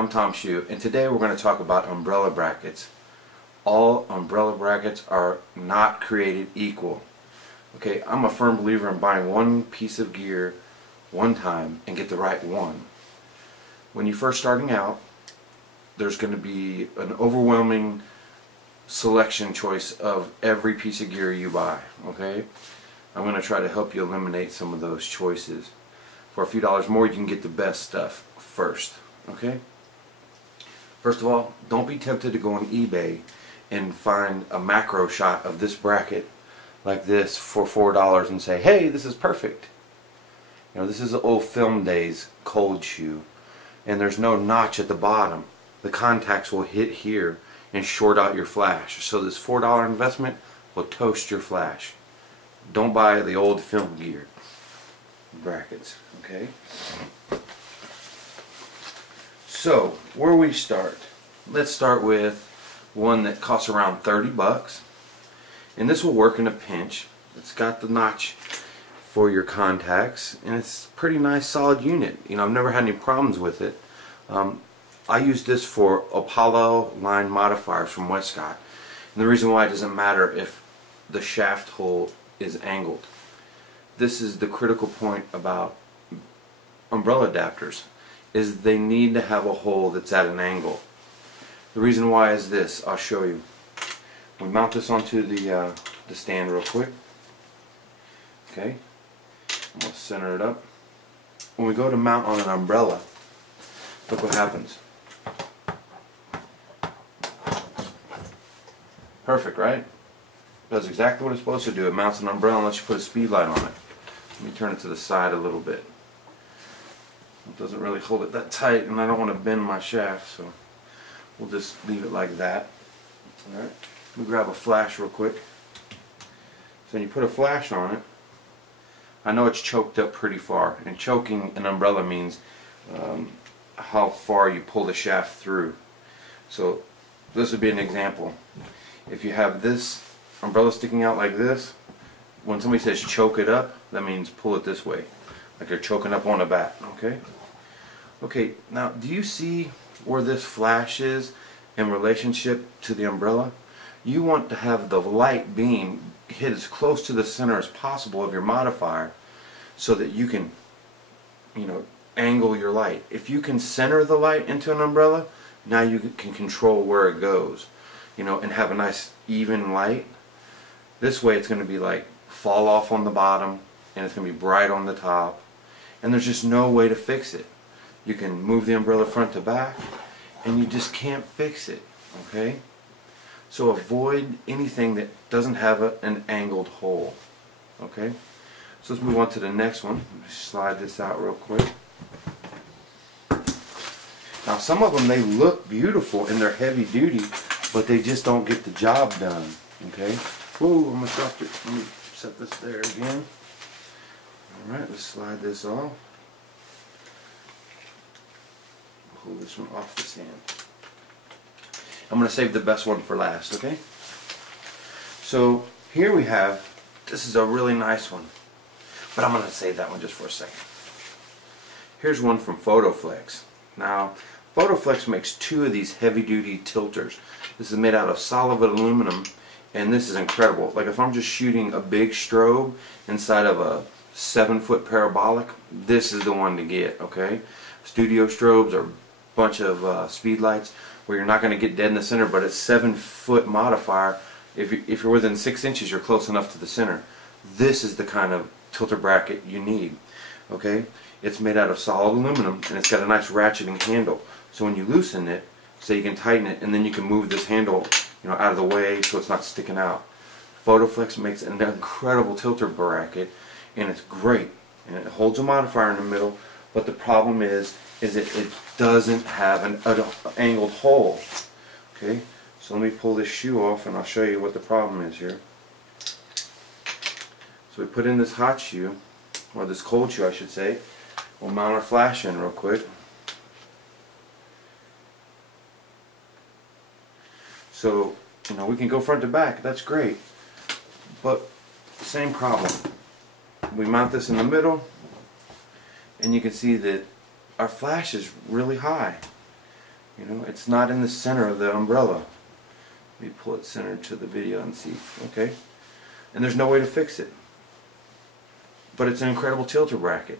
I'm Tom Shue, and today we're going to talk about umbrella brackets. All umbrella brackets are not created equal. Okay, I'm a firm believer in buying one piece of gear one time and get the right one. When you're first starting out, there's going to be an overwhelming selection choice of every piece of gear you buy. Okay, I'm going to try to help you eliminate some of those choices. For a few dollars more, you can get the best stuff first. Okay? First of all, don't be tempted to go on eBay and find a macro shot of this bracket like this for $4 and say, hey, this is perfect. You know, this is the old film days cold shoe, and there's no notch at the bottom. The contacts will hit here and short out your flash. So this $4 investment will toast your flash. Don't buy the old film gear brackets. Okay? So, where we start? Let's start with one that costs around 30 bucks. And this will work in a pinch. It's got the notch for your contacts, and it's a pretty nice solid unit. You know, I've never had any problems with it. I use this for Apollo line modifiers from Westcott. And the reason why it doesn't matter if the shaft hole is angled. This is the critical point about umbrella adapters, is they need to have a hole that's at an angle. The reason why is this. I'll show you. We mount this onto the stand real quick. Okay, I'm going to center it up. When we go to mount on an umbrella, look what happens. Perfect, right? Does exactly what it's supposed to do. It mounts an umbrella and lets you put a speed light on it. Let me turn it to the side a little bit. It doesn't really hold it that tight, and I don't want to bend my shaft, so we'll just leave it like that. Alright, let me grab a flash real quick. So when you put a flash on it, I know it's choked up pretty far, and choking an umbrella means how far you pull the shaft through. So this would be an example. If you have this umbrella sticking out like this, when somebody says choke it up, that means pull it this way, like you're choking up on a bat. Okay? Okay, now do you see where this flash is in relationship to the umbrella? You want to have the light beam hit as close to the center as possible of your modifier so that you can, you know, angle your light. If you can center the light into an umbrella, now you can control where it goes, you know, and have a nice even light. This way it's going to be like fall off on the bottom, and it's going to be bright on the top, and there's just no way to fix it. You can move the umbrella front to back, and you just can't fix it. Okay? So avoid anything that doesn't have an angled hole. Okay? So let's move on to the next one. Let me slide this out real quick. Now some of them, they look beautiful and they're heavy duty, but they just don't get the job done. Okay? Whoa, I almost dropped it. Let me set this there again. Alright, let's slide this off. Pull this one off the stand. I'm going to save the best one for last, okay? So here we have, this is a really nice one, but I'm going to save that one just for a second. Here's one from Photoflex. Now, Photoflex makes two of these heavy-duty tilters. This is made out of solid aluminum, and this is incredible. Like if I'm just shooting a big strobe inside of a 7-foot parabolic, this is the one to get, okay? Studio strobes are a bunch of speed lights where you're not going to get dead in the center, but at 7-foot modifier, if you're within 6 inches, you're close enough to the center. This is the kind of tilter bracket you need, okay? It's made out of solid aluminum, and it's got a nice ratcheting handle. So when you loosen it, so you can tighten it, and then you can move this handle, you know, out of the way so it's not sticking out. Photoflex makes an incredible tilter bracket, and it's great, and it holds a modifier in the middle, but the problem is it doesn't have an angled hole. Okay, so let me pull this shoe off and I'll show you what the problem is here. So we put in this hot shoe, or this cold shoe I should say. We'll mount our flash in real quick. So, you know, we can go front to back, that's great, but same problem. We mount this in the middle, and you can see that our flash is really high. You know, it's not in the center of the umbrella. Let me pull it centered to the video and see. Okay. And there's no way to fix it. But it's an incredible tilter bracket.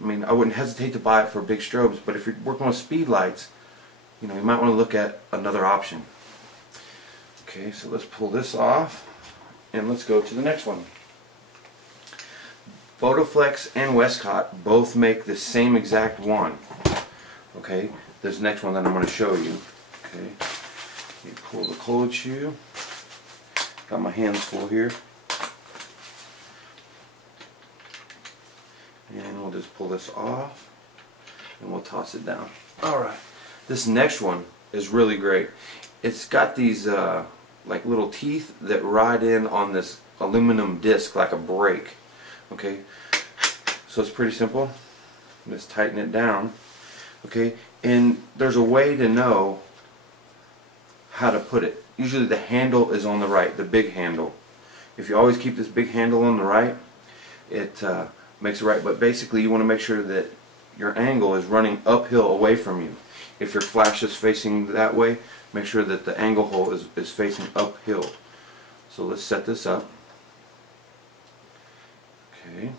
I mean, I wouldn't hesitate to buy it for big strobes, but if you're working with speed lights, you know, you might want to look at another option. Okay, so let's pull this off and let's go to the next one. Photoflex and Westcott both make the same exact one. Okay, this next one that I'm going to show you. Okay, let me pull the cold shoe. Got my hands full here. And we'll just pull this off and we'll toss it down. Alright, this next one is really great. It's got these like little teeth that ride in on this aluminum disc like a brake. Okay, so it's pretty simple. Just tighten it down. Okay, and there's a way to know how to put it. Usually the handle is on the right, the big handle. If you always keep this big handle on the right, it makes it right. But basically you want to make sure that your angle is running uphill away from you. If your flash is facing that way, make sure that the angle hole is facing uphill. So let's set this up. Okay.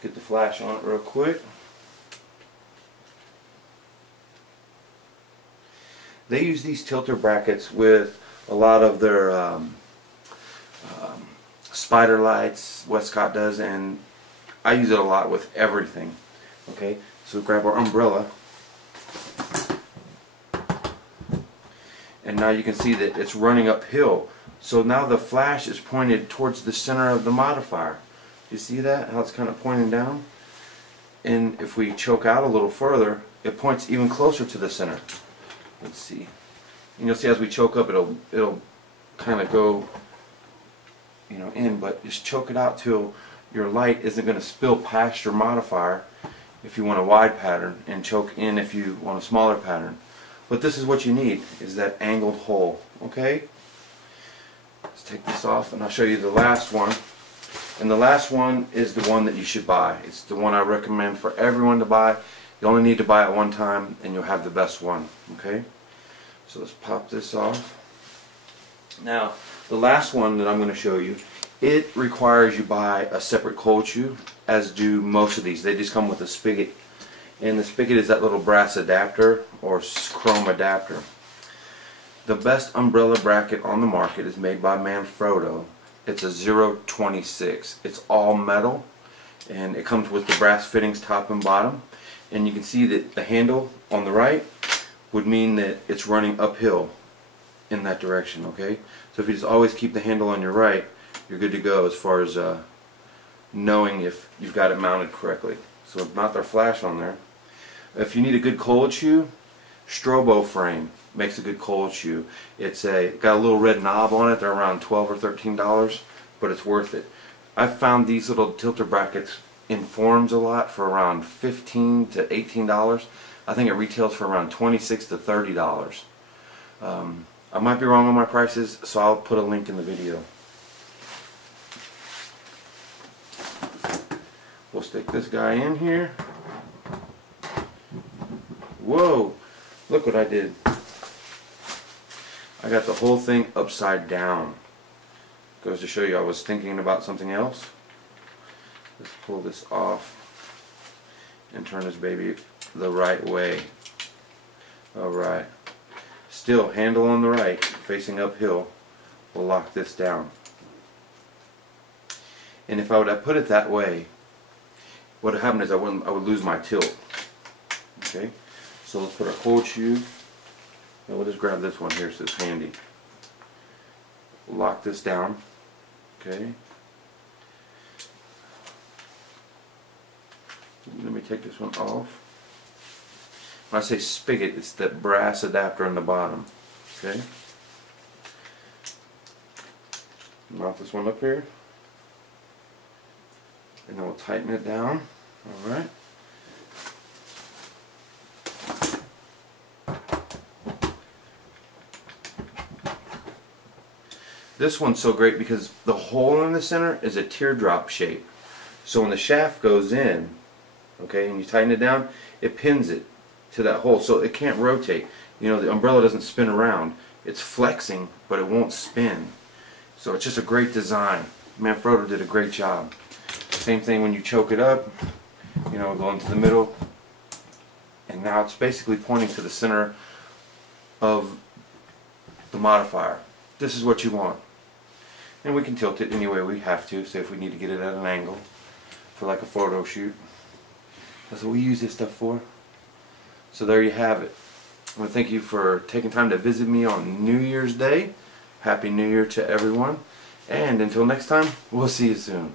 Get the flash on it real quick. They use these tilter brackets with a lot of their spider lights. Westcott does, and I use it a lot with everything. Okay, so grab our umbrella, and now you can see that it's running uphill. So now the flash is pointed towards the center of the modifier. You see that? How it's kind of pointing down? And if we choke out a little further, it points even closer to the center. Let's see. And you'll see as we choke up, it'll kind of go, you know, in. But just choke it out till your light isn't going to spill past your modifier if you want a wide pattern, and choke in if you want a smaller pattern. But this is what you need, is that angled hole. Okay. Let's take this off, and I'll show you the last one. And the last one is the one that you should buy. It's the one I recommend for everyone to buy. You only need to buy it one time and you'll have the best one. Okay? So let's pop this off. Now, the last one that I'm going to show you, it requires you buy a separate cold shoe, as do most of these. They just come with a spigot. And the spigot is that little brass adapter or chrome adapter. The best umbrella bracket on the market is made by Manfrotto. It's a 026. It's all metal, and it comes with the brass fittings top and bottom. And you can see that the handle on the right would mean that it's running uphill in that direction. Okay, so if you just always keep the handle on your right, you're good to go as far as knowing if you've got it mounted correctly. So mount their flash on there. If you need a good cold shoe, Strobo frame makes a good cold shoe. It's got a little red knob on it. They're around $12 or $13, but it's worth it. I've found these little tilter brackets in forums a lot for around $15 to $18. I think it retails for around $26 to $30. I might be wrong on my prices, so I'll put a link in the video. We'll stick this guy in here. Whoa! Look what I did. I got the whole thing upside down. Goes to show you I was thinking about something else. Let's pull this off and turn this baby the right way. Alright. Still, handle on the right, facing uphill. We'll lock this down. And if I would have put it that way, what would happen is I would lose my tilt. Okay? So let's put our cold shoe, and we'll just grab this one here so it's handy. Lock this down. Okay. Let me take this one off. When I say spigot, it's that brass adapter on the bottom. Okay. Mount this one up here, and then we'll tighten it down. All right. This one's so great because the hole in the center is a teardrop shape. So when the shaft goes in, okay, and you tighten it down, it pins it to that hole so it can't rotate. You know, the umbrella doesn't spin around. It's flexing, but it won't spin. So it's just a great design. Manfrotto did a great job. Same thing when you choke it up, you know, go into the middle, and now it's basically pointing to the center of the modifier. This is what you want. And we can tilt it any way we have to, say if we need to get it at an angle for like a photo shoot. That's what we use this stuff for. So there you have it. I want to thank you for taking time to visit me on New Year's Day. Happy New Year to everyone. And until next time, we'll see you soon.